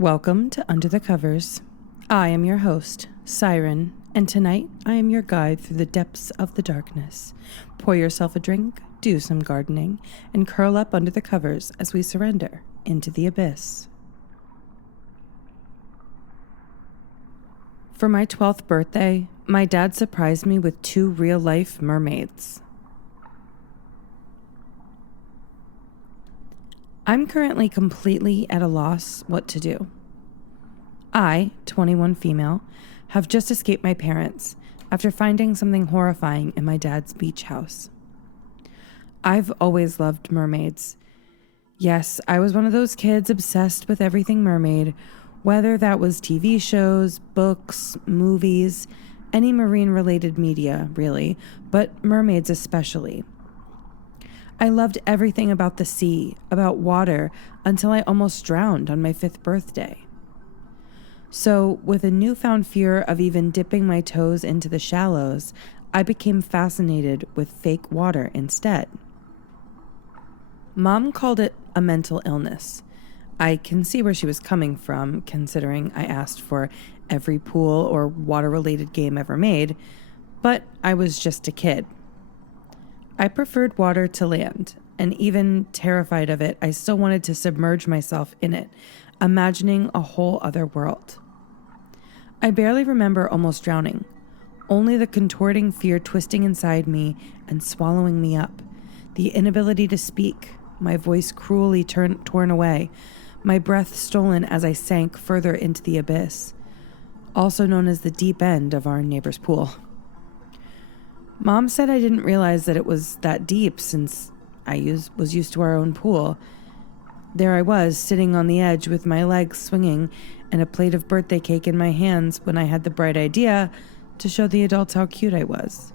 Welcome to Under the Covers. I am your host, Siren, and tonight I am your guide through the depths of the darkness. Pour yourself a drink, do some gardening, and curl up under the covers as we surrender into the abyss. For my 12th birthday, my dad surprised me with 2 real-life mermaids. I'm currently completely at a loss what to do. I, 21 female, have just escaped my parents after finding something horrifying in my dad's beach house. I've always loved mermaids. Yes, I was one of those kids obsessed with everything mermaid, whether that was TV shows, books, movies, any marine-related media, really, but mermaids especially. I loved everything about the sea, about water, until I almost drowned on my 5th birthday. So, with a newfound fear of even dipping my toes into the shallows, I became fascinated with fake water instead. Mom called it a mental illness. I can see where she was coming from, considering I asked for every pool or water-related game ever made, but I was just a kid. I preferred water to land, and even terrified of it, I still wanted to submerge myself in it, imagining a whole other world. I barely remember almost drowning, only the contorting fear twisting inside me and swallowing me up, the inability to speak, my voice cruelly torn away, my breath stolen as I sank further into the abyss, also known as the deep end of our neighbor's pool. Mom said I didn't realize that it was that deep since I was used to our own pool. There I was, sitting on the edge with my legs swinging and a plate of birthday cake in my hands when I had the bright idea to show the adults how cute I was.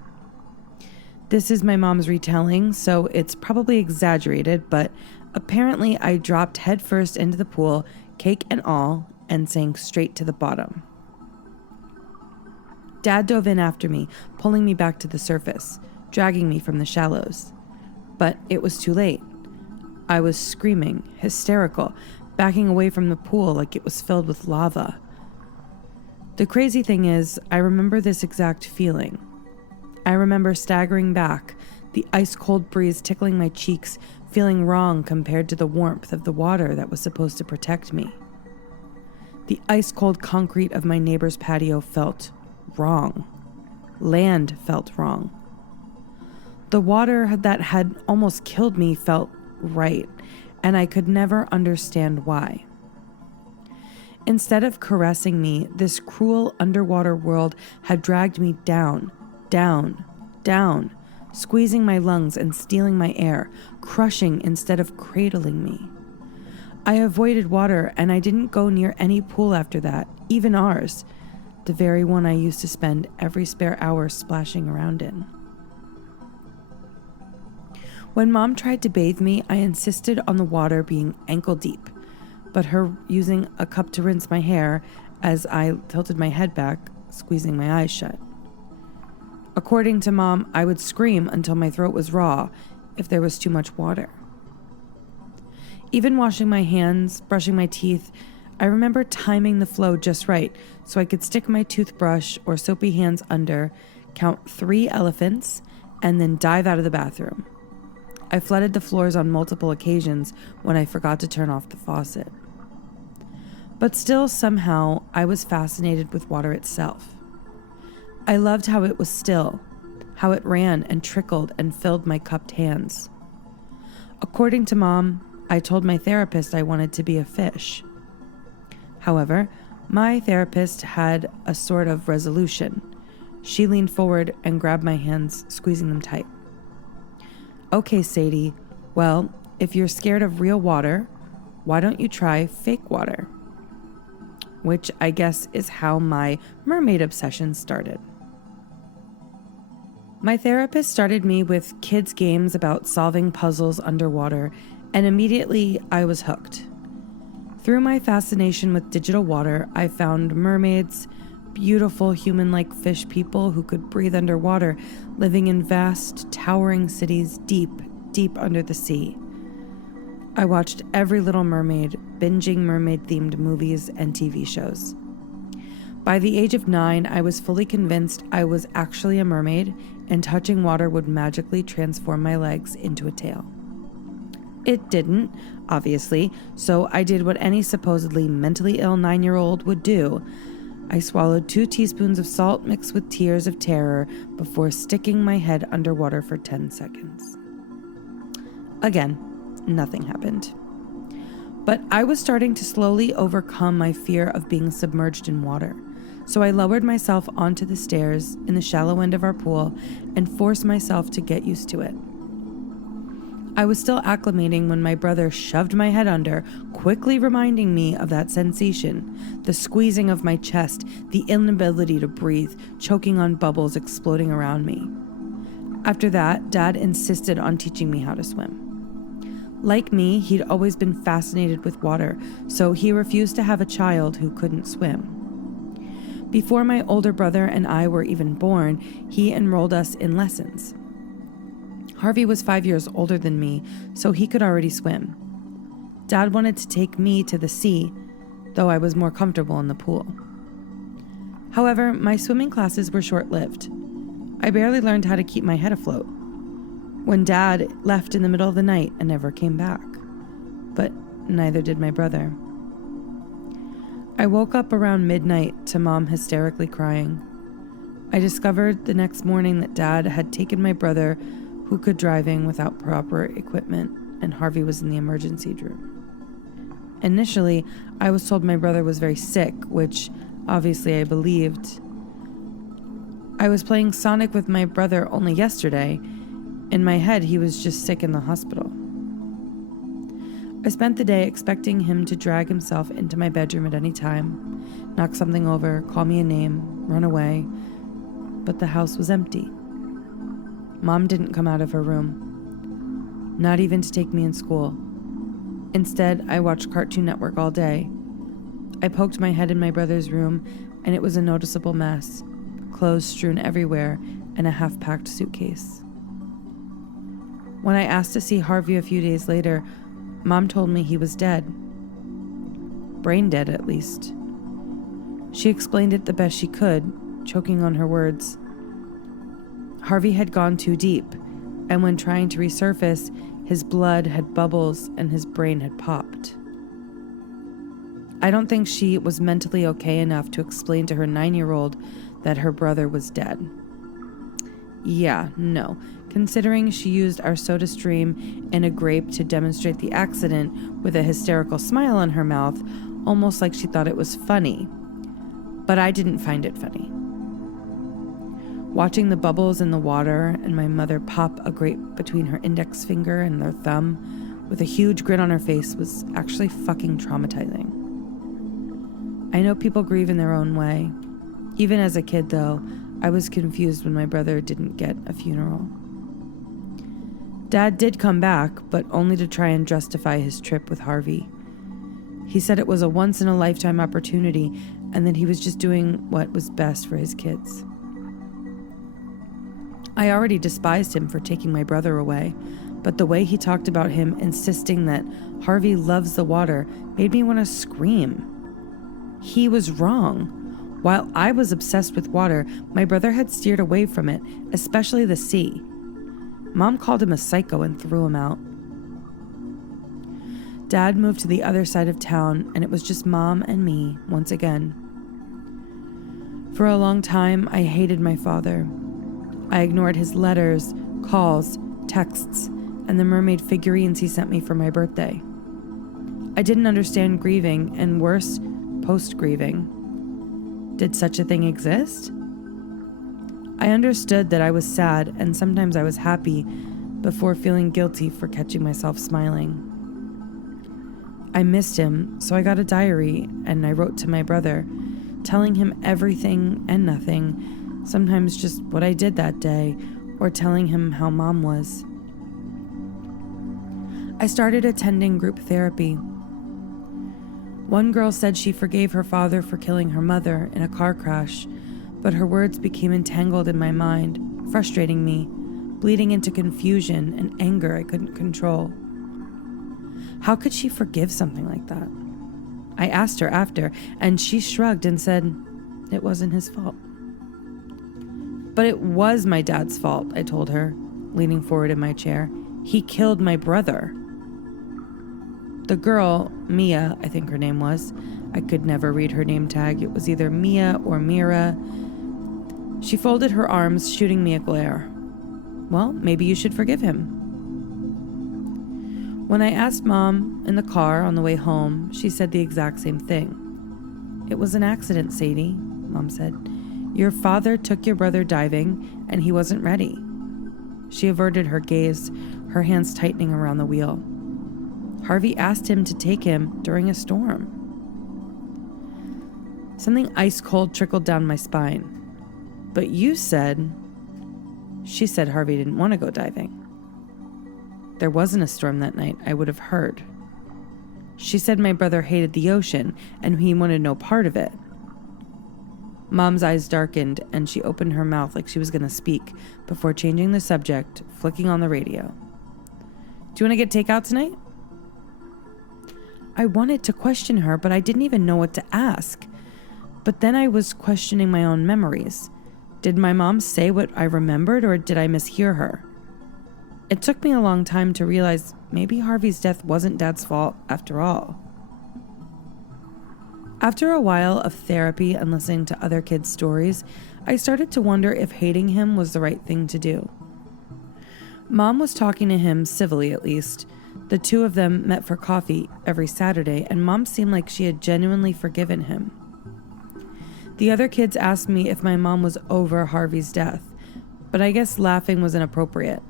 This is my mom's retelling, so it's probably exaggerated, but apparently I dropped headfirst into the pool, cake and all, and sank straight to the bottom. Dad dove in after me, pulling me back to the surface, dragging me from the shallows. But it was too late. I was screaming, hysterical, backing away from the pool like it was filled with lava. The crazy thing is, I remember this exact feeling. I remember staggering back, the ice-cold breeze tickling my cheeks, feeling wrong compared to the warmth of the water that was supposed to protect me. The ice-cold concrete of my neighbor's patio felt wrong. Land felt wrong. The water that had almost killed me felt right, and I could never understand why. Instead of caressing me, this cruel underwater world had dragged me down, down, down, squeezing my lungs and stealing my air, crushing instead of cradling me. I avoided water, and I didn't go near any pool after that, even ours, the very one I used to spend every spare hour splashing around in. When Mom tried to bathe me, I insisted on the water being ankle deep, but her using a cup to rinse my hair as I tilted my head back, squeezing my eyes shut. According to Mom, I would scream until my throat was raw if there was too much water. Even washing my hands, brushing my teeth, I remember timing the flow just right so I could stick my toothbrush or soapy hands under, count 3 elephants, and then dive out of the bathroom. I flooded the floors on multiple occasions when I forgot to turn off the faucet. But still, somehow, I was fascinated with water itself. I loved how it was still, how it ran and trickled and filled my cupped hands. According to Mom, I told my therapist I wanted to be a fish. However, my therapist had a sort of resolution. She leaned forward and grabbed my hands, squeezing them tight. Okay, Sadie, well, if you're scared of real water, why don't you try fake water? Which I guess is how my mermaid obsession started. My therapist started me with kids' games about solving puzzles underwater, and immediately I was hooked. Through my fascination with digital water, I found mermaids, beautiful human-like fish people who could breathe underwater, living in vast, towering cities deep, deep under the sea. I watched every Little Mermaid, binging mermaid-themed movies and TV shows. By the age of 9, I was fully convinced I was actually a mermaid, and touching water would magically transform my legs into a tail. It didn't, obviously, so I did what any supposedly mentally ill 9-year-old would do. I swallowed 2 teaspoons of salt mixed with tears of terror before sticking my head underwater for 10 seconds. Again, nothing happened. But I was starting to slowly overcome my fear of being submerged in water, so I lowered myself onto the stairs in the shallow end of our pool and forced myself to get used to it. I was still acclimating when my brother shoved my head under, quickly reminding me of that sensation, the squeezing of my chest, the inability to breathe, choking on bubbles exploding around me. After that, Dad insisted on teaching me how to swim. Like me, he'd always been fascinated with water, so he refused to have a child who couldn't swim. Before my older brother and I were even born, he enrolled us in lessons. Harvey was 5 years older than me, so he could already swim. Dad wanted to take me to the sea, though I was more comfortable in the pool. However, my swimming classes were short-lived. I barely learned how to keep my head afloat. When Dad left in the middle of the night and never came back. But neither did my brother. I woke up around midnight to Mom hysterically crying. I discovered the next morning that Dad had taken my brother, who could driving without proper equipment, and Harvey was in the emergency room. Initially, I was told my brother was very sick, which obviously I believed. I was playing Sonic with my brother only yesterday. In my head, he was just sick in the hospital. I spent the day expecting him to drag himself into my bedroom at any time, knock something over, call me a name, run away, but the house was empty. Mom didn't come out of her room, not even to take me in school. Instead, I watched Cartoon Network all day. I poked my head in my brother's room, and it was a noticeable mess, clothes strewn everywhere, and a half-packed suitcase. When I asked to see Harvey a few days later, Mom told me he was dead. Brain dead, at least. She explained it the best she could, choking on her words. Harvey had gone too deep, and when trying to resurface, his blood had bubbles and his brain had popped. I don't think she was mentally okay enough to explain to her 9-year-old that her brother was dead. Yeah, no. Considering she used our soda stream and a grape to demonstrate the accident with a hysterical smile on her mouth, almost like she thought it was funny. But I didn't find it funny. Watching the bubbles in the water and my mother pop a grape between her index finger and her thumb with a huge grin on her face was actually fucking traumatizing. I know people grieve in their own way. Even as a kid, though, I was confused when my brother didn't get a funeral. Dad did come back, but only to try and justify his trip with Harvey. He said it was a once-in-a-lifetime opportunity and that he was just doing what was best for his kids. I already despised him for taking my brother away, but the way he talked about him insisting that Harvey loves the water made me want to scream. He was wrong. While I was obsessed with water, my brother had steered away from it, especially the sea. Mom called him a psycho and threw him out. Dad moved to the other side of town, and it was just Mom and me once again. For a long time, I hated my father. I ignored his letters, calls, texts, and the mermaid figurines he sent me for my birthday. I didn't understand grieving, and worse, post-grieving. Did such a thing exist? I understood that I was sad, and sometimes I was happy, before feeling guilty for catching myself smiling. I missed him, so I got a diary, and I wrote to my brother, telling him everything and nothing, sometimes just what I did that day, or telling him how Mom was. I started attending group therapy. One girl said she forgave her father for killing her mother in a car crash, but her words became entangled in my mind, frustrating me, bleeding into confusion and anger I couldn't control. How could she forgive something like that? I asked her after, and she shrugged and said it wasn't his fault. But it was my dad's fault, I told her, leaning forward in my chair. He killed my brother. The girl, Mia, I think her name was, I could never read her name tag. It was either Mia or Mira. She folded her arms, shooting me a glare. Well, maybe you should forgive him. When I asked Mom in the car on the way home, she said the exact same thing. It was an accident, Sadie, Mom said. Your father took your brother diving, and he wasn't ready. She averted her gaze, her hands tightening around the wheel. Harvey asked him to take him during a storm. Something ice-cold trickled down my spine. But you said... She said Harvey didn't want to go diving. There wasn't a storm that night, I would have heard. She said my brother hated the ocean, and he wanted no part of it. Mom's eyes darkened, and she opened her mouth like she was going to speak before changing the subject, flicking on the radio. Do you want to get takeout tonight? I wanted to question her, but I didn't even know what to ask. But then I was questioning my own memories. Did my mom say what I remembered, or did I mishear her? It took me a long time to realize maybe Harvey's death wasn't Dad's fault after all. After a while of therapy and listening to other kids' stories, I started to wonder if hating him was the right thing to do. Mom was talking to him, civilly at least. The two of them met for coffee every Saturday, and Mom seemed like she had genuinely forgiven him. The other kids asked me if my mom was over Harvey's death, but I guess laughing was inappropriate.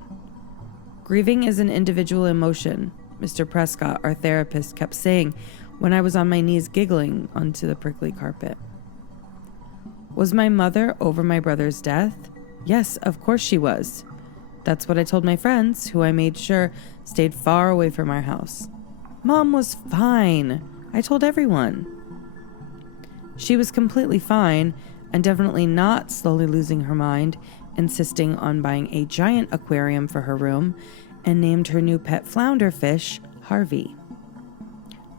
Grieving is an individual emotion, Mr. Prescott, our therapist, kept saying when I was on my knees giggling onto the prickly carpet. Was my mother over my brother's death? Yes, of course she was. That's what I told my friends, who I made sure stayed far away from our house. Mom was fine. I told everyone. She was completely fine, and definitely not slowly losing her mind, insisting on buying a giant aquarium for her room, and named her new pet flounder fish Harvey.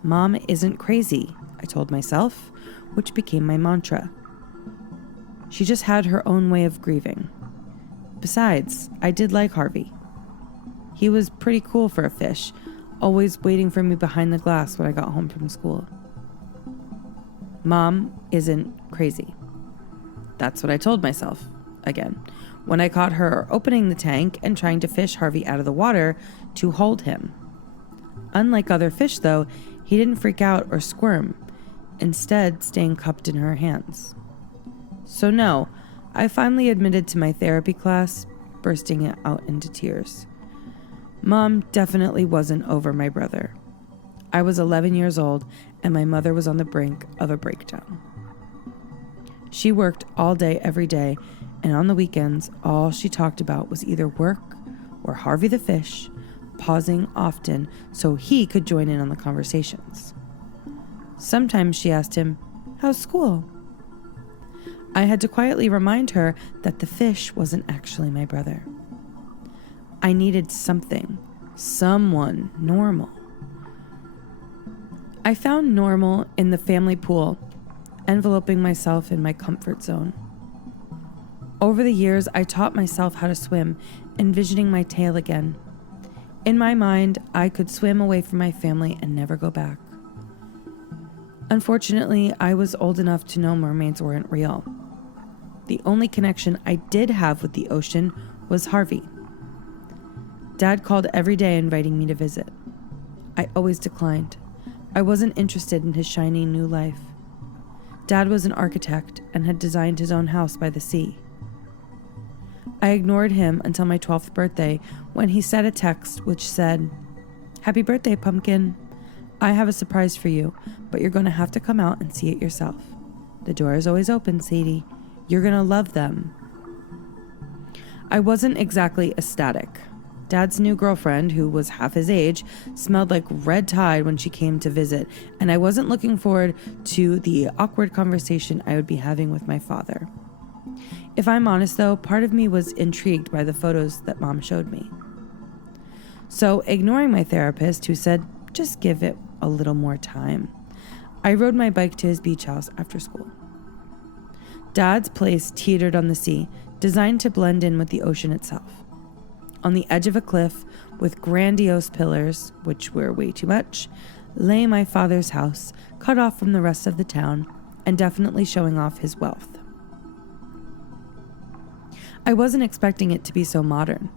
Mom isn't crazy, I told myself, which became my mantra. She just had her own way of grieving. Besides, I did like Harvey. He was pretty cool for a fish, always waiting for me behind the glass when I got home from school. Mom isn't crazy. That's what I told myself, again, when I caught her opening the tank and trying to fish Harvey out of the water to hold him. Unlike other fish, though, he didn't freak out or squirm, instead staying cupped in her hands. So no, I finally admitted to my therapy class, bursting out into tears. Mom definitely wasn't over my brother. I was 11 years old, and my mother was on the brink of a breakdown. She worked all day, every day, and on the weekends, all she talked about was either work or Harvey the fish, pausing often so he could join in on the conversations. Sometimes she asked him, "How's school?" I had to quietly remind her that the fish wasn't actually my brother. I needed something, someone normal. I found normal in the family pool, enveloping myself in my comfort zone. Over the years, I taught myself how to swim, envisioning my tail again. In my mind, I could swim away from my family and never go back. Unfortunately, I was old enough to know mermaids weren't real. The only connection I did have with the ocean was Harvey. Dad called every day inviting me to visit. I always declined. I wasn't interested in his shiny new life. Dad was an architect and had designed his own house by the sea. I ignored him until my 12th birthday when he sent a text which said, "Happy birthday, pumpkin. I have a surprise for you, but you're going to have to come out and see it yourself. The door is always open, Sadie. You're going to love them." I wasn't exactly ecstatic. Dad's new girlfriend, who was half his age, smelled like red tide when she came to visit, and I wasn't looking forward to the awkward conversation I would be having with my father. If I'm honest, though, part of me was intrigued by the photos that Mom showed me. So, ignoring my therapist, who said, just give it a little more time, I rode my bike to his beach house after school. Dad's place teetered on the sea, designed to blend in with the ocean itself. On the edge of a cliff with grandiose pillars, which were way too much, lay my father's house, cut off from the rest of the town and definitely showing off his wealth. I wasn't expecting it to be so modern.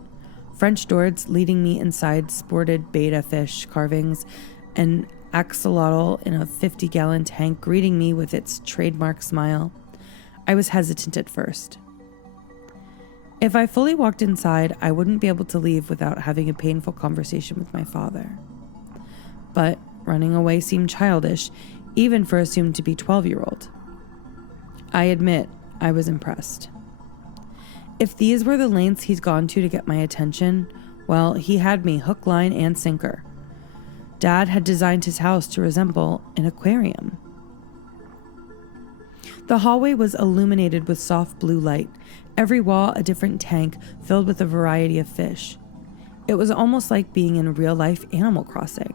French doors leading me inside sported betta fish carvings, an axolotl in a 50-gallon tank greeting me with its trademark smile. I was hesitant at first. If I fully walked inside, I wouldn't be able to leave without having a painful conversation with my father. But running away seemed childish, even for a soon-to-be 12-year-old. I admit, I was impressed. If these were the lengths he'd gone to get my attention, well, he had me hook, line, and sinker. Dad had designed his house to resemble an aquarium. The hallway was illuminated with soft blue light, every wall a different tank filled with a variety of fish. It was almost like being in real-life Animal Crossing.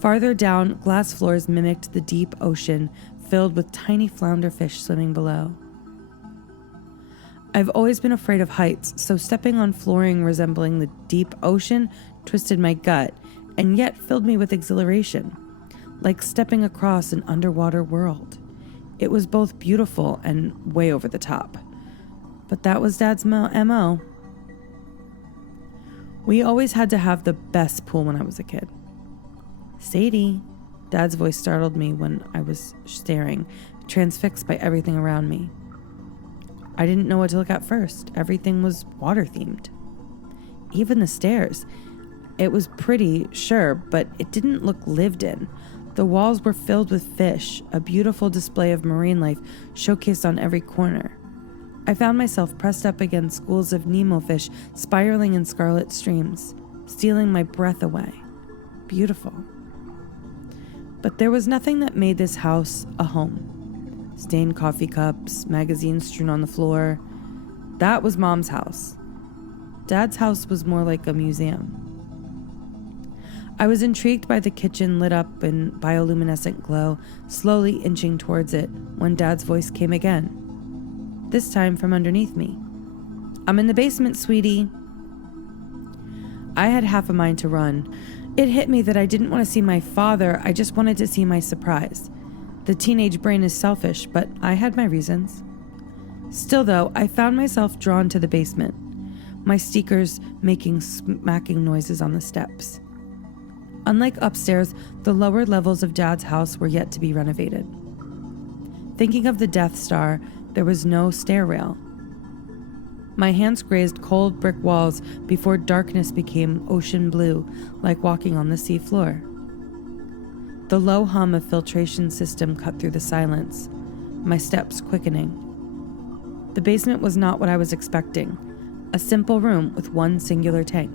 Farther down, glass floors mimicked the deep ocean filled with tiny flounder fish swimming below. I've always been afraid of heights, so stepping on flooring resembling the deep ocean twisted my gut and yet filled me with exhilaration, like stepping across an underwater world. It was both beautiful and way over the top. But that was Dad's MO. We always had to have the best pool when I was a kid. Sadie, Dad's voice startled me when I was staring, transfixed by everything around me. I didn't know what to look at first. Everything was water-themed. Even the stairs. It was pretty, sure, but it didn't look lived in. The walls were filled with fish, a beautiful display of marine life showcased on every corner. I found myself pressed up against schools of Nemo fish spiraling in scarlet streams, stealing my breath away. Beautiful. But there was nothing that made this house a home. Stained coffee cups, magazines strewn on the floor. That was Mom's house. Dad's house was more like a museum. I was intrigued by the kitchen lit up in bioluminescent glow, slowly inching towards it when Dad's voice came again, this time from underneath me. "I'm in the basement, sweetie." I had half a mind to run. It hit me that I didn't want to see my father, I just wanted to see my surprise. The teenage brain is selfish, but I had my reasons. Still though, I found myself drawn to the basement, my sneakers making smacking noises on the steps. Unlike upstairs, the lower levels of Dad's house were yet to be renovated. Thinking of the Death Star, there was no stair rail. My hands grazed cold brick walls before darkness became ocean blue, like walking on the sea floor. The low hum of filtration system cut through the silence, my steps quickening. The basement was not what I was expecting, a simple room with one singular tank.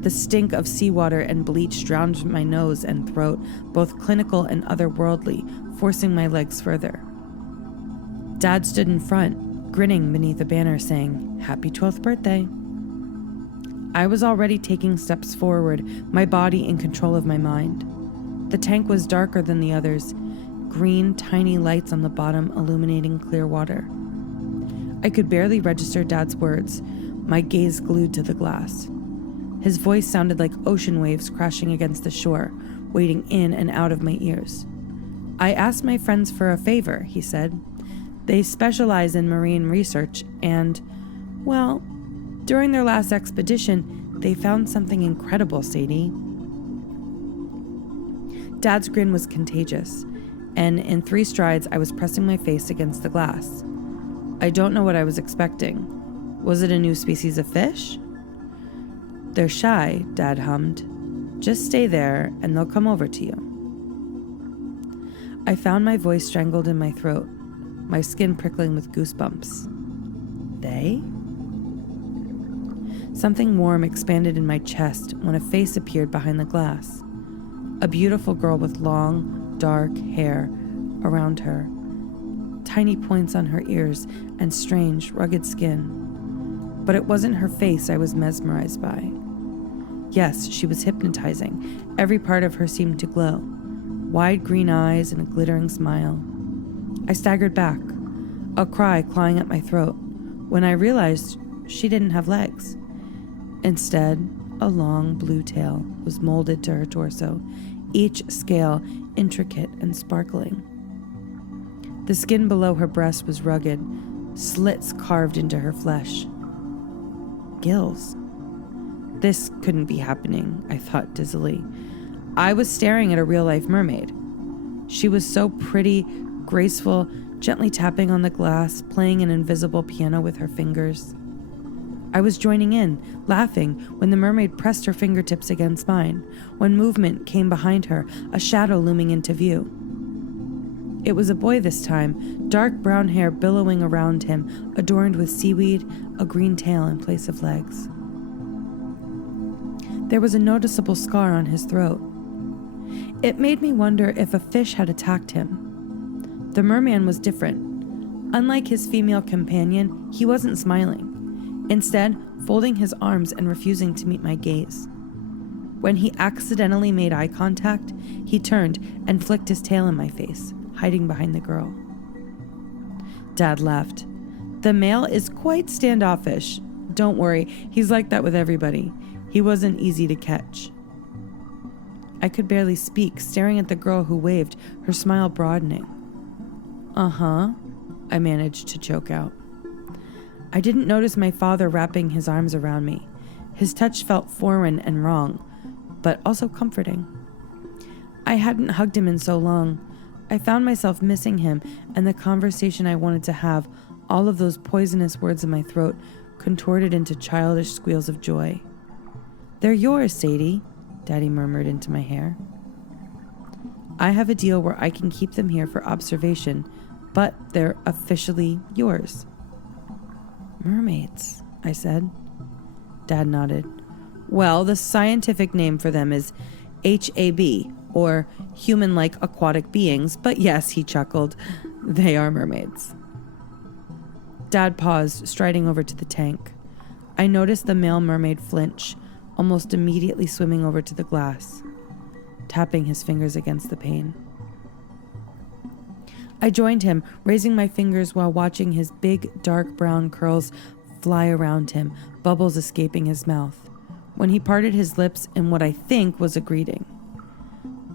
The stink of seawater and bleach drowned my nose and throat, both clinical and otherworldly, forcing my legs further. Dad stood in front, grinning beneath a banner saying, "Happy 12th birthday." I was already taking steps forward, my body in control of my mind. The tank was darker than the others, green, tiny lights on the bottom illuminating clear water. I could barely register Dad's words, my gaze glued to the glass. His voice sounded like ocean waves crashing against the shore, wading in and out of my ears. "I asked my friends for a favor," he said. "They specialize in marine research and, well, during their last expedition, they found something incredible, Sadie." Dad's grin was contagious, and in 3 strides I was pressing my face against the glass. I don't know what I was expecting. Was it a new species of fish? "They're shy," Dad hummed. "Just stay there, and they'll come over to you." I found my voice strangled in my throat, my skin prickling with goosebumps. They? Something warm expanded in my chest when a face appeared behind the glass. A beautiful girl with long, dark hair around her, tiny points on her ears, and strange, rugged skin. But it wasn't her face I was mesmerized by. Yes, she was hypnotizing. Every part of her seemed to glow. wide green eyes and a glittering smile. I staggered back, a cry clawing at my throat, when I realized she didn't have legs. Instead, a long blue tail was molded to her torso, each scale intricate and sparkling. The skin below her breast was rugged, slits carved into her flesh. Gills. This couldn't be happening, I thought dizzily. I was staring at a real-life mermaid. She was so pretty, graceful, gently tapping on the glass, playing an invisible piano with her fingers. I was joining in, laughing, when the mermaid pressed her fingertips against mine, when movement came behind her, a shadow looming into view. It was a boy this time, dark brown hair billowing around him, adorned with seaweed, a green tail in place of legs. There was a noticeable scar on his throat. It made me wonder if a fish had attacked him. The merman was different. Unlike his female companion, he wasn't smiling, instead folding his arms and refusing to meet my gaze. When he accidentally made eye contact, he turned and flicked his tail in my face, hiding behind the girl. Dad laughed. The male is quite standoffish. Don't worry, he's like that with everybody. He wasn't easy to catch. I could barely speak, staring at the girl who waved, her smile broadening. Uh-huh, I managed to choke out. I didn't notice my father wrapping his arms around me. His touch felt foreign and wrong, but also comforting. I hadn't hugged him in so long. I found myself missing him and the conversation I wanted to have, all of those poisonous words in my throat contorted into childish squeals of joy. "They're yours, Sadie," Daddy murmured into my hair. "I have a deal where I can keep them here for observation, but they're officially yours." "Mermaids," I said. Dad nodded. "Well, the scientific name for them is HAB, or human-like aquatic beings, but yes," he chuckled, "they are mermaids." Dad paused, striding over to the tank. I noticed the male mermaid flinch, almost immediately swimming over to the glass, tapping his fingers against the pane. I joined him, raising my fingers while watching his big, dark brown curls fly around him, bubbles escaping his mouth, when he parted his lips in what I think was a greeting.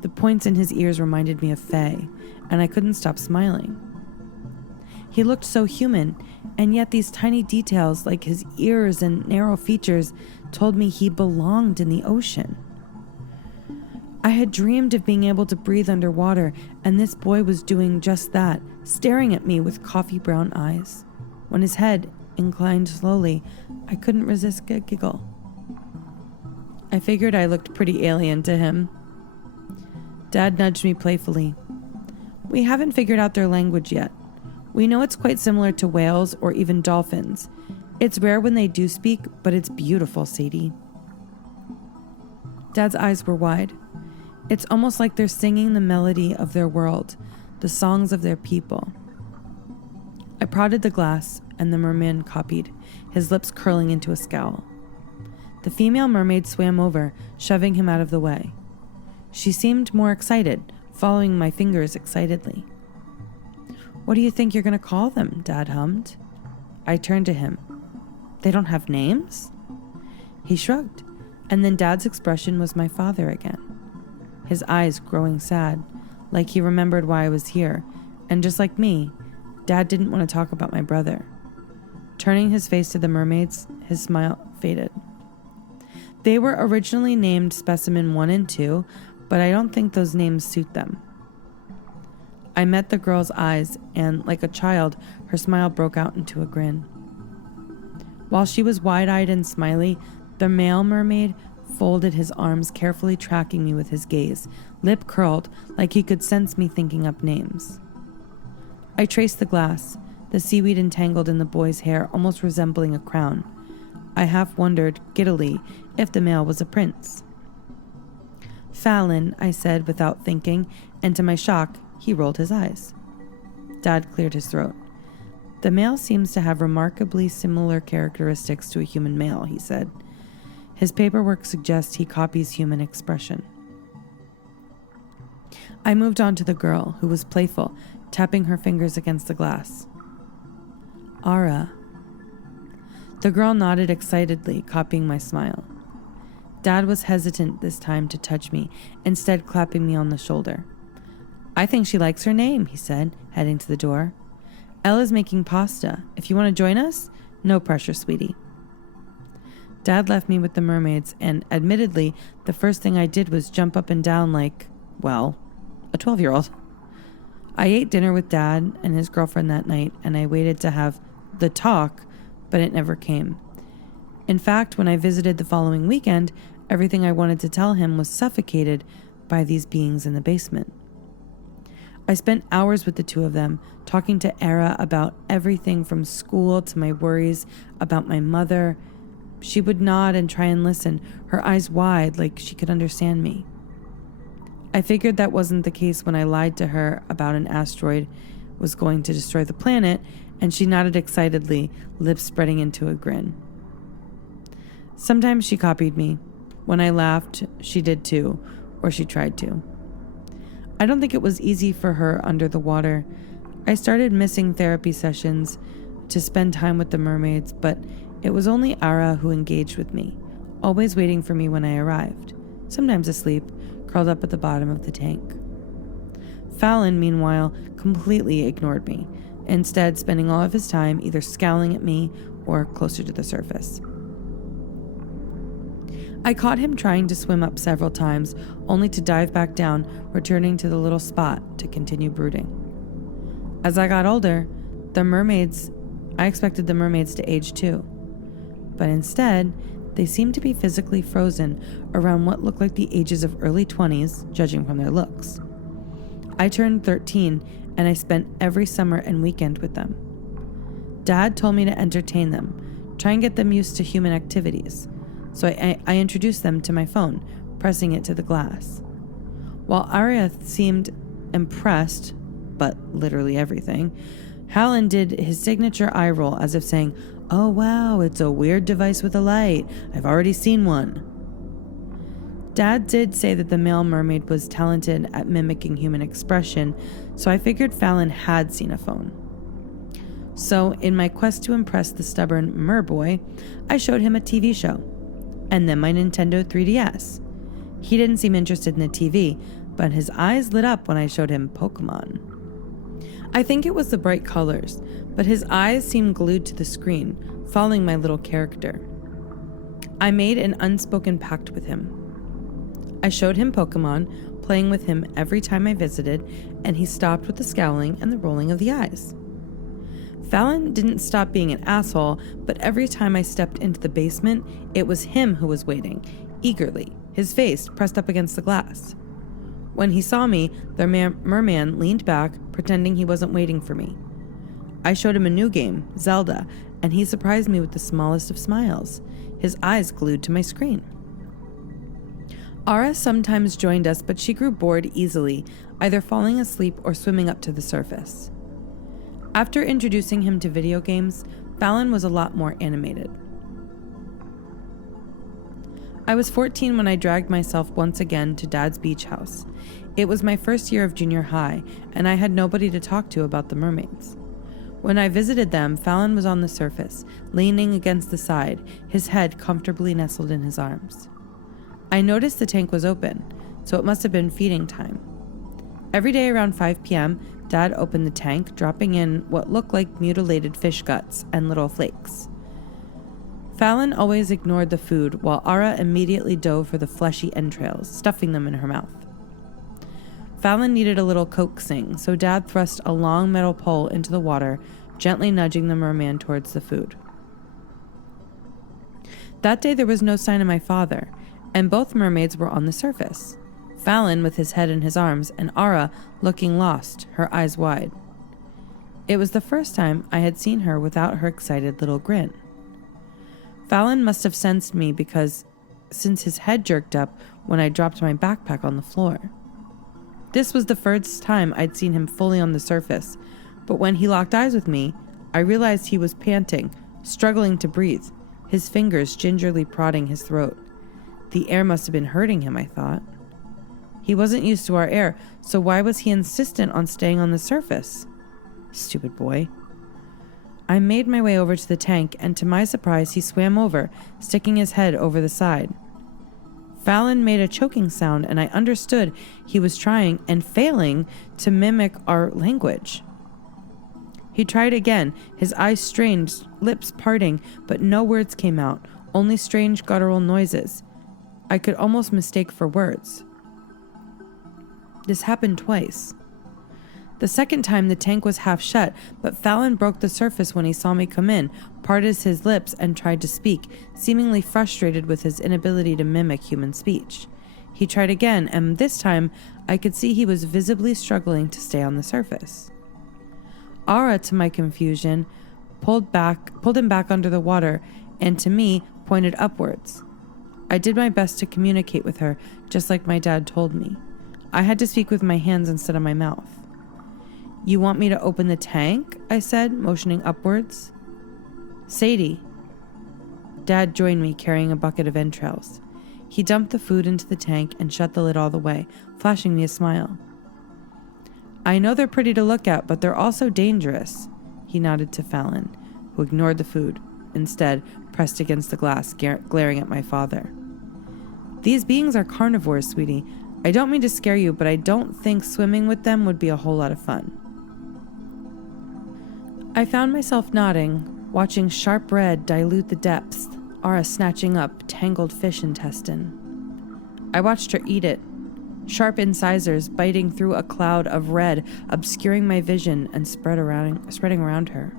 The points in his ears reminded me of Faye, and I couldn't stop smiling. He looked so human, and yet these tiny details, like his ears and narrow features, told me he belonged in the ocean. I had dreamed of being able to breathe underwater, and this boy was doing just that, staring at me with coffee brown eyes. When his head inclined slowly, I couldn't resist a giggle. I figured I looked pretty alien to him. Dad nudged me playfully. "We haven't figured out their language yet. We know it's quite similar to whales or even dolphins. It's rare when they do speak, but it's beautiful, Sadie." Dad's eyes were wide. It's almost like they're singing the melody of their world, the songs of their people. I prodded the glass, and the merman copied, his lips curling into a scowl. The female mermaid swam over, shoving him out of the way. She seemed more excited, following my fingers excitedly. "What do you think you're going to call them?" Dad hummed. I turned to him. "They don't have names?" He shrugged, and then Dad's expression was my father again. His eyes growing sad, like he remembered why I was here, and just like me, Dad didn't want to talk about my brother. Turning his face to the mermaids, his smile faded. "They were originally named Specimen 1 and 2, but I don't think those names suit them." I met the girl's eyes, and, like a child, her smile broke out into a grin. While she was wide-eyed and smiley, the male mermaid folded his arms, carefully tracking me with his gaze, lip curled, like he could sense me thinking up names. I traced the glass, the seaweed entangled in the boy's hair, almost resembling a crown. I half wondered, giddily, if the male was a prince. "Fallon," I said without thinking, and to my shock, he rolled his eyes. Dad cleared his throat. "The male seems to have remarkably similar characteristics to a human male," he said. "His paperwork suggests he copies human expression." I moved on to the girl, who was playful, tapping her fingers against the glass. Ara. The girl nodded excitedly, copying my smile. Dad was hesitant this time to touch me, instead clapping me on the shoulder. I think she likes her name, he said, heading to the door. Ella's making pasta. If you want to join us, no pressure, sweetie. Dad left me with the mermaids, and admittedly, the first thing I did was jump up and down like, well, a 12-year-old. I ate dinner with Dad and his girlfriend that night, and I waited to have the talk, but it never came. In fact, when I visited the following weekend, everything I wanted to tell him was suffocated by these beings in the basement. I spent hours with the two of them, talking to Era about everything from school to my worries about my mother. She would nod and try and listen, her eyes wide like she could understand me. I figured that wasn't the case when I lied to her about an asteroid was going to destroy the planet, and she nodded excitedly, lips spreading into a grin. Sometimes she copied me. When I laughed, she did too, or she tried to. I don't think it was easy for her under the water. I started missing therapy sessions to spend time with the mermaids, but it was only Ara who engaged with me, always waiting for me when I arrived, sometimes asleep, curled up at the bottom of the tank. Fallon, meanwhile, completely ignored me, instead spending all of his time either scowling at me or closer to the surface. I caught him trying to swim up several times, only to dive back down, returning to the little spot to continue brooding. As I got older, I expected the mermaids to age too. But instead, they seemed to be physically frozen around what looked like the ages of early 20s, judging from their looks. I turned 13, and I spent every summer and weekend with them. Dad told me to entertain them, try and get them used to human activities. So I introduced them to my phone, pressing it to the glass. While Arya seemed impressed, but literally everything, Hallen did his signature eye roll as if saying, "Oh wow, it's a weird device with a light. I've already seen one." Dad did say that the male mermaid was talented at mimicking human expression, so I figured Fallon had seen a phone. So in my quest to impress the stubborn merboy, I showed him a TV show. And then my Nintendo 3DS. He didn't seem interested in the TV, but his eyes lit up when I showed him Pokemon. I think it was the bright colors, but his eyes seemed glued to the screen, following my little character. I made an unspoken pact with him. I showed him Pokemon, playing with him every time I visited, and he stopped with the scowling and the rolling of the eyes. Fallon didn't stop being an asshole, but every time I stepped into the basement, it was him who was waiting, eagerly, his face pressed up against the glass. When he saw me, the merman leaned back, pretending he wasn't waiting for me. I showed him a new game, Zelda, and he surprised me with the smallest of smiles, his eyes glued to my screen. Ara sometimes joined us, but she grew bored easily, either falling asleep or swimming up to the surface. After introducing him to video games, Fallon was a lot more animated. I was 14 when I dragged myself once again to Dad's beach house. It was my first year of junior high, and I had nobody to talk to about the mermaids. When I visited them, Fallon was on the surface, leaning against the side, his head comfortably nestled in his arms. I noticed the tank was open, so it must have been feeding time. Every day around 5 p.m., Dad opened the tank, dropping in what looked like mutilated fish guts and little flakes. Fallon always ignored the food, while Ara immediately dove for the fleshy entrails, stuffing them in her mouth. Fallon needed a little coaxing, so Dad thrust a long metal pole into the water, gently nudging the merman towards the food. That day there was no sign of my father, and both mermaids were on the surface. Fallon with his head in his arms, and Ara looking lost, her eyes wide. It was the first time I had seen her without her excited little grin. Fallon must have sensed me since his head jerked up when I dropped my backpack on the floor. This was the first time I'd seen him fully on the surface, but when he locked eyes with me, I realized he was panting, struggling to breathe, his fingers gingerly prodding his throat. The air must have been hurting him, I thought. He wasn't used to our air, so why was he insistent on staying on the surface? Stupid boy. I made my way over to the tank, and to my surprise, he swam over, sticking his head over the side. Fallon made a choking sound, and I understood he was trying and failing to mimic our language. He tried again, his eyes strained, lips parting, but no words came out, only strange guttural noises I could almost mistake for words. This happened twice. The second time, the tank was half shut, but Fallon broke the surface when he saw me come in, parted his lips, and tried to speak, seemingly frustrated with his inability to mimic human speech. He tried again, and this time, I could see he was visibly struggling to stay on the surface. Ara, to my confusion, pulled him back under the water, and to me, pointed upwards. I did my best to communicate with her, just like my dad told me. I had to speak with my hands instead of my mouth. "You want me to open the tank?" I said, motioning upwards. "Sadie." Dad joined me, carrying a bucket of entrails. He dumped the food into the tank and shut the lid all the way, flashing me a smile. "I know they're pretty to look at, but they're also dangerous." He nodded to Fallon, who ignored the food, instead pressed against the glass, glaring at my father. "These beings are carnivores, sweetie. I don't mean to scare you, but I don't think swimming with them would be a whole lot of fun." I found myself nodding, watching sharp red dilute the depths, Ara snatching up tangled fish intestine. I watched her eat it, sharp incisors biting through a cloud of red, obscuring my vision and spreading around her.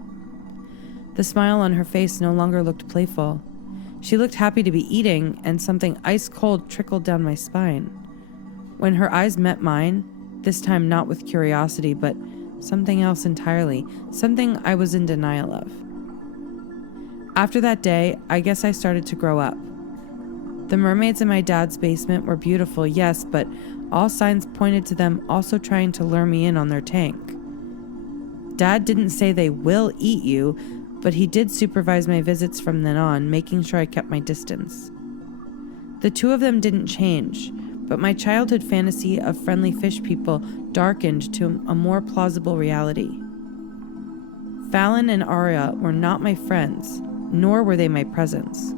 The smile on her face no longer looked playful. She looked happy to be eating, and something ice cold trickled down my spine. When her eyes met mine, this time not with curiosity, but something else entirely, something I was in denial of. After that day, I guess I started to grow up. The mermaids in my dad's basement were beautiful, yes, but all signs pointed to them also trying to lure me in on their tank. Dad didn't say they will eat you, but he did supervise my visits from then on, making sure I kept my distance. The two of them didn't change, but my childhood fantasy of friendly fish people darkened to a more plausible reality. Fallon and Aria were not my friends, nor were they my presents.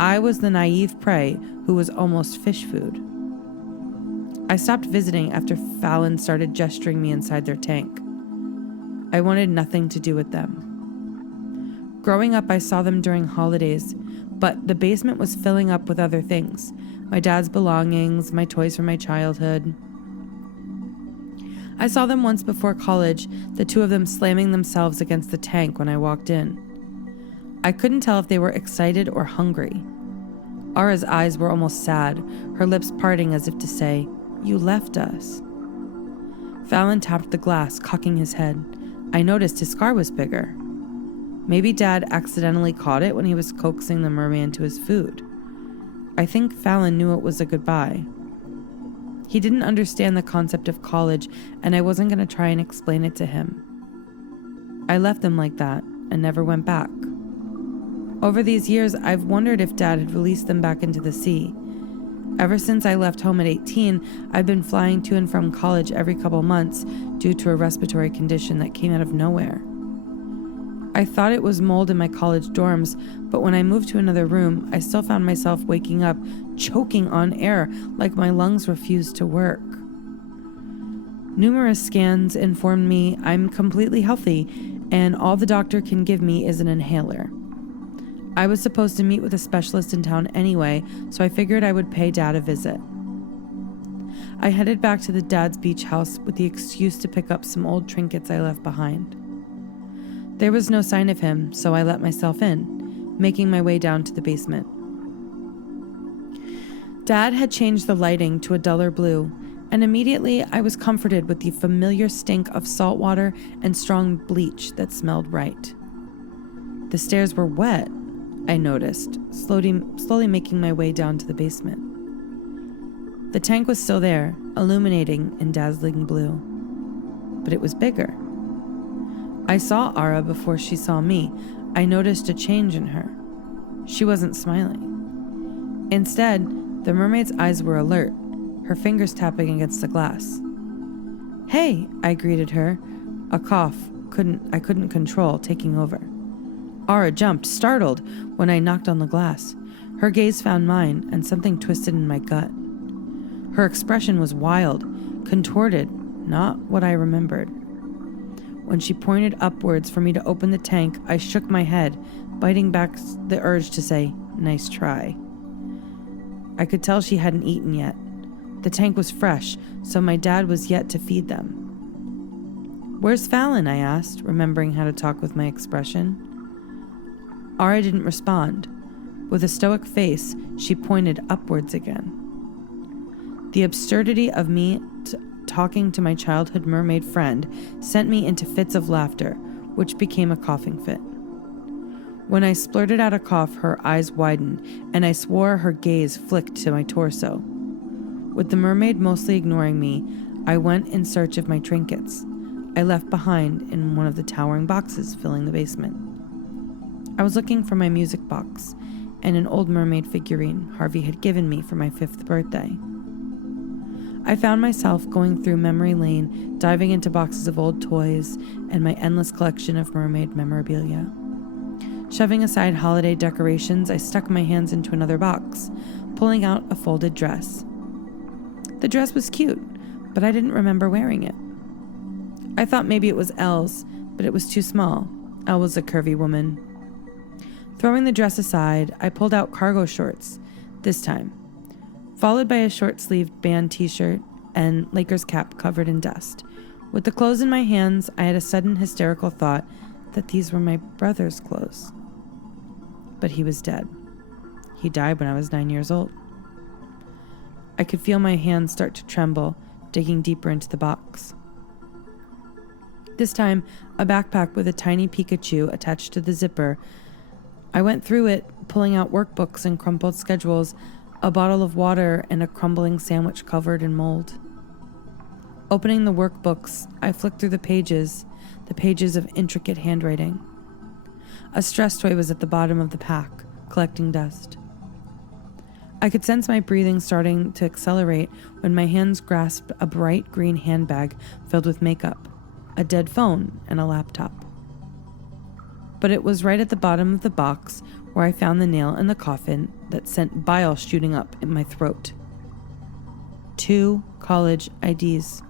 I was the naive prey who was almost fish food. I stopped visiting after Fallon started gesturing me inside their tank. I wanted nothing to do with them. Growing up, I saw them during holidays, but the basement was filling up with other things. My dad's belongings, my toys from my childhood. I saw them once before college, the two of them slamming themselves against the tank when I walked in. I couldn't tell if they were excited or hungry. Ara's eyes were almost sad, her lips parting as if to say, "You left us." Fallon tapped the glass, cocking his head. I noticed his scar was bigger. Maybe Dad accidentally caught it when he was coaxing the mermaid into his food. I think Fallon knew it was a goodbye. He didn't understand the concept of college, and I wasn't going to try and explain it to him. I left them like that and never went back. Over these years, I've wondered if Dad had released them back into the sea. Ever since I left home at 18, I've been flying to and from college every couple months due to a respiratory condition that came out of nowhere. I thought it was mold in my college dorms, but when I moved to another room, I still found myself waking up, choking on air like my lungs refused to work. Numerous scans informed me I'm completely healthy, and all the doctor can give me is an inhaler. I was supposed to meet with a specialist in town anyway, so I figured I would pay Dad a visit. I headed back to the Dad's beach house with the excuse to pick up some old trinkets I left behind. There was no sign of him, so I let myself in, making my way down to the basement. Dad had changed the lighting to a duller blue, and immediately I was comforted with the familiar stink of salt water and strong bleach that smelled right. The stairs were wet, I noticed, slowly making my way down to the basement. The tank was still there, illuminating in dazzling blue, but it was bigger. I saw Ara before she saw me. I noticed a change in her. She wasn't smiling. Instead, the mermaid's eyes were alert, her fingers tapping against the glass. "Hey," I greeted her, a cough I couldn't control taking over. Ara jumped, startled, when I knocked on the glass. Her gaze found mine, and something twisted in my gut. Her expression was wild, contorted, not what I remembered. When she pointed upwards for me to open the tank, I shook my head, biting back the urge to say, "Nice try." I could tell she hadn't eaten yet. The tank was fresh, so my dad was yet to feed them. "Where's Fallon?" I asked, remembering how to talk with my expression. Ara didn't respond. With a stoic face, she pointed upwards again. The absurdity of me talking to my childhood mermaid friend sent me into fits of laughter, which became a coughing fit. When I splurted out a cough, her eyes widened, and I swore her gaze flicked to my torso. With the mermaid mostly ignoring me, I went in search of my trinkets I left behind in one of the towering boxes filling the basement. I was looking for my music box and an old mermaid figurine Harvey had given me for my 5th birthday. I found myself going through memory lane, diving into boxes of old toys and my endless collection of mermaid memorabilia. Shoving aside holiday decorations, I stuck my hands into another box, pulling out a folded dress. The dress was cute, but I didn't remember wearing it. I thought maybe it was Elle's, but it was too small. Elle was a curvy woman. Throwing the dress aside, I pulled out cargo shorts, this time, followed by a short-sleeved band t-shirt and Lakers cap covered in dust. With the clothes in my hands, I had a sudden hysterical thought that these were my brother's clothes. But he was dead. He died when I was 9 years old. I could feel my hands start to tremble, digging deeper into the box. This time, a backpack with a tiny Pikachu attached to the zipper. I went through it, pulling out workbooks and crumpled schedules, a bottle of water, and a crumbling sandwich covered in mold. Opening the workbooks, I flicked through the pages of intricate handwriting. A stress toy was at the bottom of the pack, collecting dust. I could sense my breathing starting to accelerate when my hands grasped a bright green handbag filled with makeup, a dead phone, and a laptop. But it was right at the bottom of the box where I found the nail in the coffin that sent bile shooting up in my throat. 2 college IDs.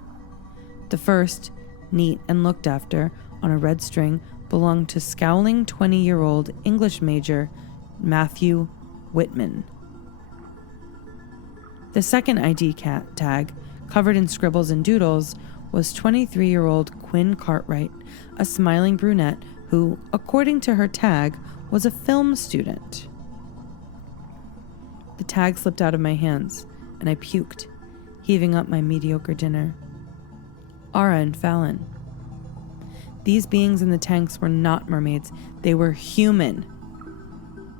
The first, neat and looked after, on a red string, belonged to scowling 20-year-old English major Matthew Whitman. The second ID tag, covered in scribbles and doodles, was 23-year-old Quinn Cartwright, a smiling brunette who, according to her tag, was a film student. The tag slipped out of my hands, and I puked, heaving up my mediocre dinner. Ara and Fallon. These beings in the tanks were not mermaids, they were human.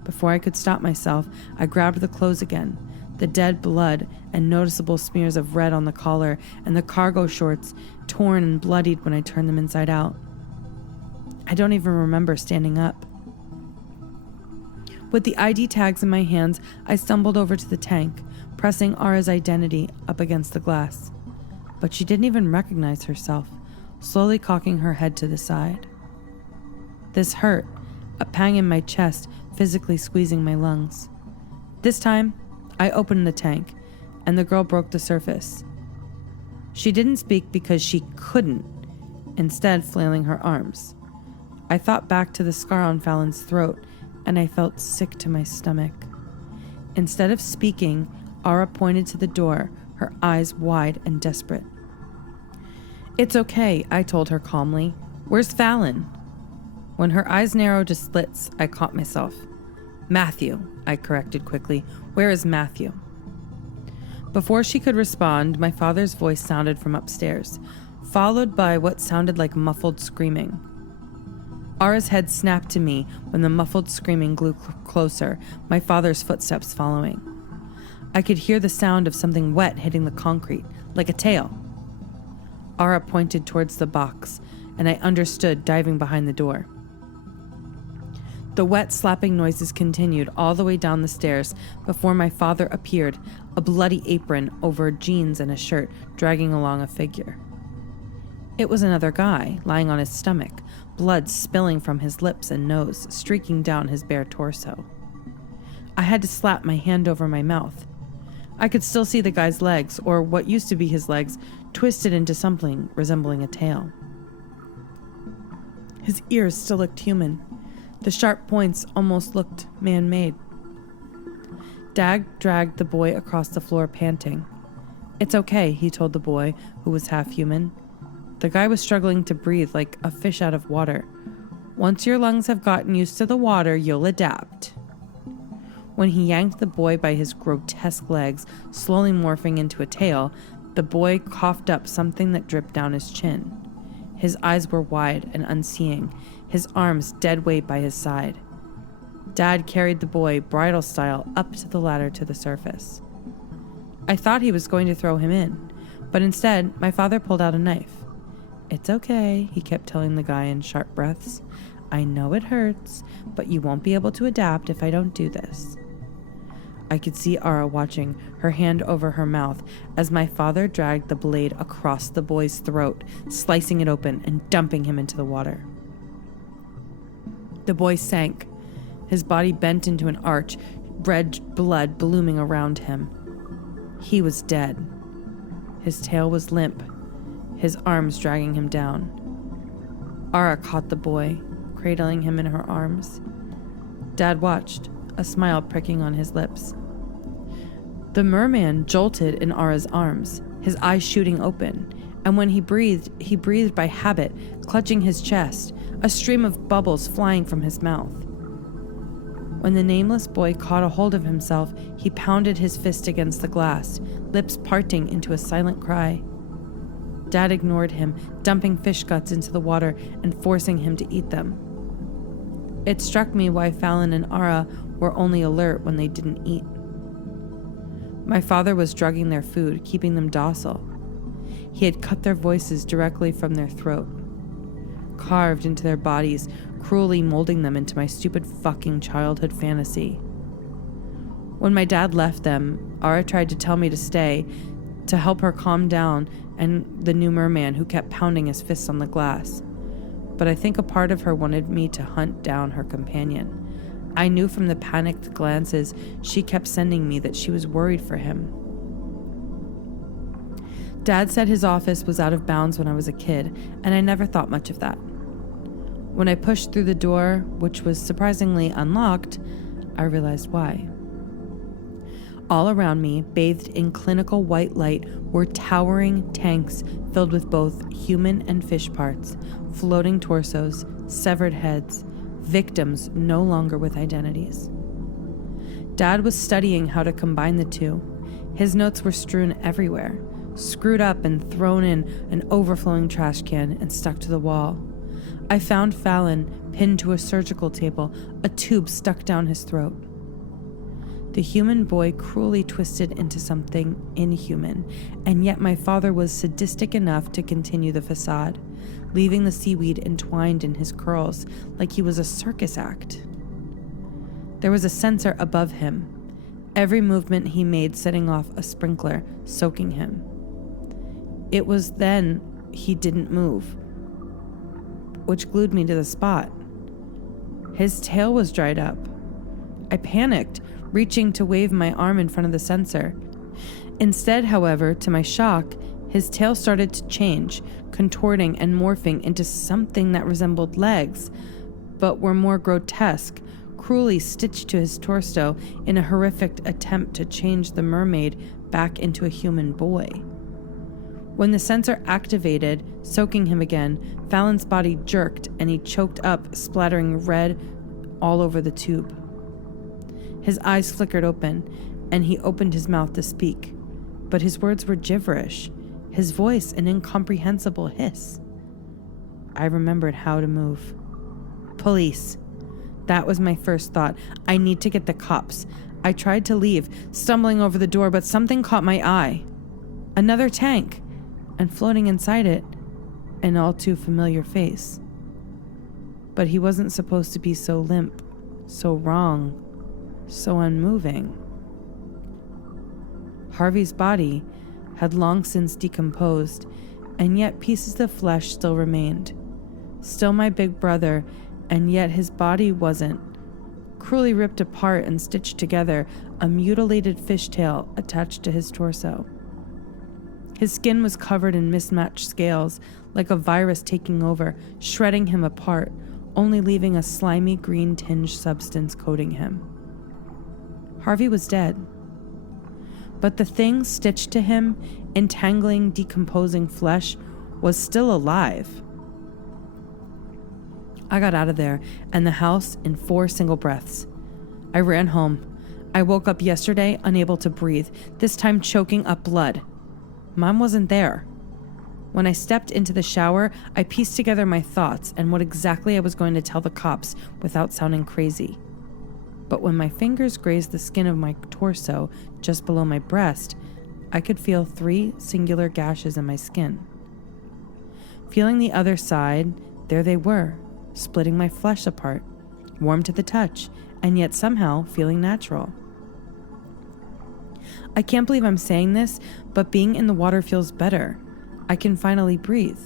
Before I could stop myself, I grabbed the clothes again, the dead blood and noticeable smears of red on the collar, and the cargo shorts, torn and bloodied when I turned them inside out. I don't even remember standing up. With the ID tags in my hands, I stumbled over to the tank, pressing Ara's identity up against the glass. But she didn't even recognize herself, slowly cocking her head to the side. This hurt, a pang in my chest, physically squeezing my lungs. This time, I opened the tank, and the girl broke the surface. She didn't speak because she couldn't, instead flailing her arms. I thought back to the scar on Fallon's throat, and I felt sick to my stomach. Instead of speaking, Ara pointed to the door, her eyes wide and desperate. "It's okay," I told her calmly. "Where's Fallon?" When her eyes narrowed to slits, I caught myself. "Matthew," I corrected quickly. "Where is Matthew?" Before she could respond, my father's voice sounded from upstairs, followed by what sounded like muffled screaming. Ara's head snapped to me when the muffled screaming grew closer, my father's footsteps following. I could hear the sound of something wet hitting the concrete, like a tail. Ara pointed towards the box, and I understood, diving behind the door. The wet slapping noises continued all the way down the stairs before my father appeared, a bloody apron over jeans and a shirt, dragging along a figure. It was another guy, lying on his stomach, blood spilling from his lips and nose, streaking down his bare torso. I had to slap my hand over my mouth. I could still see the guy's legs, or what used to be his legs, twisted into something resembling a tail. His ears still looked human. The sharp points almost looked man-made. Dad dragged the boy across the floor, panting. "It's okay," he told the boy, who was half human. The guy was struggling to breathe like a fish out of water. "Once your lungs have gotten used to the water, you'll adapt." When he yanked the boy by his grotesque legs, slowly morphing into a tail, the boy coughed up something that dripped down his chin. His eyes were wide and unseeing, his arms dead weight by his side. Dad carried the boy, bridal style, up to the ladder to the surface. I thought he was going to throw him in, but instead, my father pulled out a knife. "It's okay," he kept telling the guy in sharp breaths. "I know it hurts, but you won't be able to adapt if I don't do this." I could see Ara watching, her hand over her mouth, as my father dragged the blade across the boy's throat, slicing it open and dumping him into the water. The boy sank, his body bent into an arch, red blood blooming around him. He was dead. His tail was limp, his arms dragging him down. Ara caught the boy, cradling him in her arms. Dad watched, a smile pricking on his lips. The merman jolted in Ara's arms, his eyes shooting open, and when he breathed by habit, clutching his chest, a stream of bubbles flying from his mouth. When the nameless boy caught a hold of himself, he pounded his fist against the glass, lips parting into a silent cry. Dad ignored him, dumping fish guts into the water and forcing him to eat them. It struck me why Fallon and Ara were only alert when they didn't eat. My father was drugging their food, keeping them docile. He had cut their voices directly from their throat, carved into their bodies, cruelly molding them into my stupid fucking childhood fantasy. When my dad left them, Ara tried to tell me to stay, to help her calm down, and the new merman who kept pounding his fists on the glass. But I think a part of her wanted me to hunt down her companion. I knew from the panicked glances she kept sending me that she was worried for him. Dad said his office was out of bounds when I was a kid, and I never thought much of that. When I pushed through the door, which was surprisingly unlocked, I realized why. All around me, bathed in clinical white light, were towering tanks filled with both human and fish parts, floating torsos, severed heads, victims no longer with identities. Dad was studying how to combine the two. His notes were strewn everywhere, screwed up and thrown in an overflowing trash can and stuck to the wall. I found Fallon pinned to a surgical table, a tube stuck down his throat. The human boy cruelly twisted into something inhuman, and yet my father was sadistic enough to continue the facade, leaving the seaweed entwined in his curls like he was a circus act. There was a sensor above him, every movement he made setting off a sprinkler, soaking him. It was then he didn't move, which glued me to the spot. His tail was dried up. I panicked, reaching to wave my arm in front of the sensor. Instead, however, to my shock, his tail started to change, contorting and morphing into something that resembled legs, but were more grotesque, cruelly stitched to his torso in a horrific attempt to change the mermaid back into a human boy. When the sensor activated, soaking him again, Fallon's body jerked and he choked up, splattering red all over the tube. His eyes flickered open, and he opened his mouth to speak, but his words were gibberish, his voice an incomprehensible hiss. I remembered how to move. Police. That was my first thought. I need to get the cops. I tried to leave, stumbling over the door, but something caught my eye. Another tank, and floating inside it, an all too familiar face. But he wasn't supposed to be so limp, so wrong, so unmoving. Harvey's body had long since decomposed, and yet pieces of flesh still remained. Still my big brother, and yet his body wasn't. Cruelly ripped apart and stitched together, a mutilated fishtail attached to his torso. His skin was covered in mismatched scales, like a virus taking over, shredding him apart, only leaving a slimy green tinged substance coating him. Harvey was dead. But the thing stitched to him, entangling, decomposing flesh, was still alive. I got out of there and the house in 4 single breaths. I ran home. I woke up yesterday unable to breathe, this time choking up blood. Mom wasn't there. When I stepped into the shower, I pieced together my thoughts and what exactly I was going to tell the cops without sounding crazy. But when my fingers grazed the skin of my torso just below my breast, I could feel 3 singular gashes in my skin. Feeling the other side, there they were, splitting my flesh apart, warm to the touch, and yet somehow feeling natural. I can't believe I'm saying this, but being in the water feels better. I can finally breathe.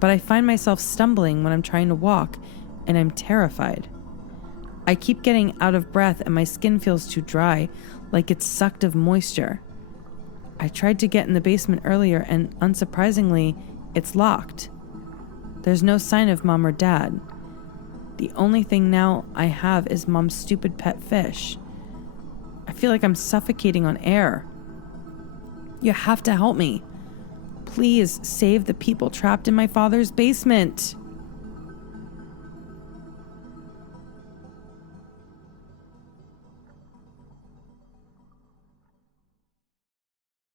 But I find myself stumbling when I'm trying to walk, and I'm terrified. I keep getting out of breath and my skin feels too dry, like it's sucked of moisture. I tried to get in the basement earlier and, unsurprisingly, it's locked. There's no sign of Mom or Dad. The only thing now I have is Mom's stupid pet fish. I feel like I'm suffocating on air. You have to help me. Please save the people trapped in my father's basement.